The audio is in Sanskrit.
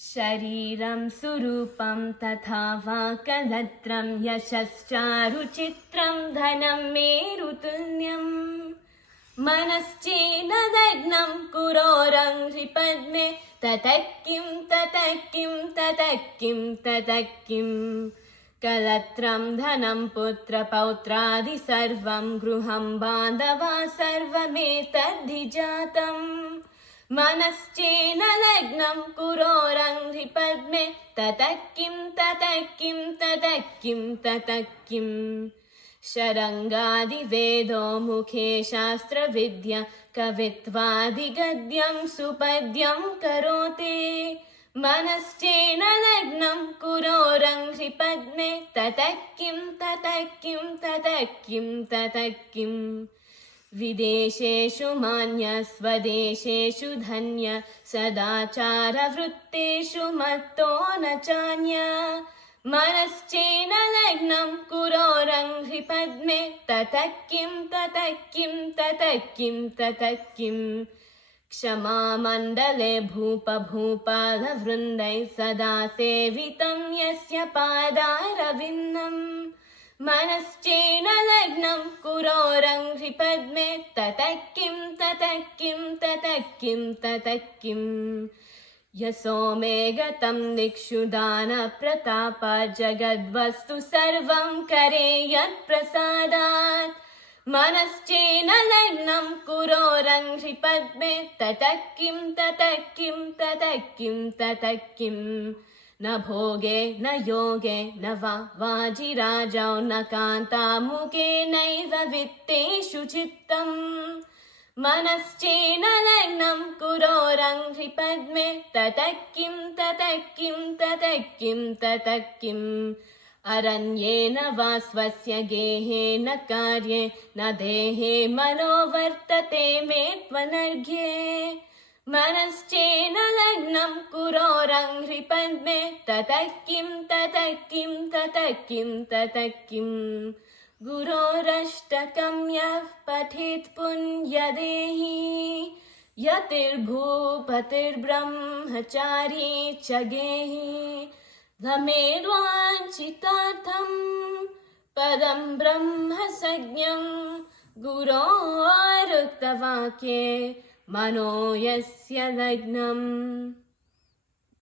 शरीरं सुरूपं तथा वा कलत्रं यशश्चारुचित्रं धनं मेरुतुल्यम् मनश्चेन दग्नं कुरोरङ्घ्रिपद्मे ततः किं ततः किं ततः किं ततः किं कलत्रं धनं पुत्रपौत्रादि सर्वं गृहं बान्धवा सर्वमेतद्धि जातम् मनश्चेन लग्नं कुरोरङ्घ्रिपद्मे ततः किं ततः किं ततः किं ततः किं शरङ्गादिवेदो मुखे शास्त्रविद्या कवित्वादिगद्यं सुपद्यं करोति मनश्चेन लग्नं कुरोरङ्घ्रिपद्मे ततः किं ततः किं ततः किं ततः किं विदेशेषु मान्य स्वदेशेषु धन्य सदाचारवृत्तेषु मत्तो न चान्य मनश्चेन लग्नं कुरोरङ्घ्रिपद्मे ततः किं ततः किं ततः किं ततः किं क्षमामण्डले भूपभूपालवृन्दैः सदा सेवितं यस्य पादारविन्दम् मनश्चेन लग्नं कुरोरङ्घ्रिपद्मे ततः किं ततः किं ततः किं ततः किं यशो मे गतं दिक्षु दानप्रतापात् जगद्वस्तु सर्वं करे यत्प्रसादात् मनश्चेन लग्नं कुरोरङ्घ्रिपद्मे ततः किं ततः किं ततः किं ततः किं न भोगे न योगे न वा वाजिराजौ न कान्तामुखे नैव वित्तेषु चित्तम् मनश्चेन लग्नं कुरोरङ्घ्रिपद्मे ततः किं ततः किं ततः किं ततः किम् अरण्येन वा स्वस्य गेहेन कार्ये न देहे मनो वर्तते मे त्वनर्घ्ये मनश्चेन लग्नं कुरोरङ्घ्रिपद्मे ततः किं ततः किं ततः किं ततः किं गुरोरष्टकं यः पठेत् पुण्यदेही यतिर्भूपतिर्ब्रह्मचारी च गेही धमेद्वाञ्छितार्थं पदं ब्रह्मसज्ञं गुरोरुक्तवाक्ये मनो यस्य लग्नम्।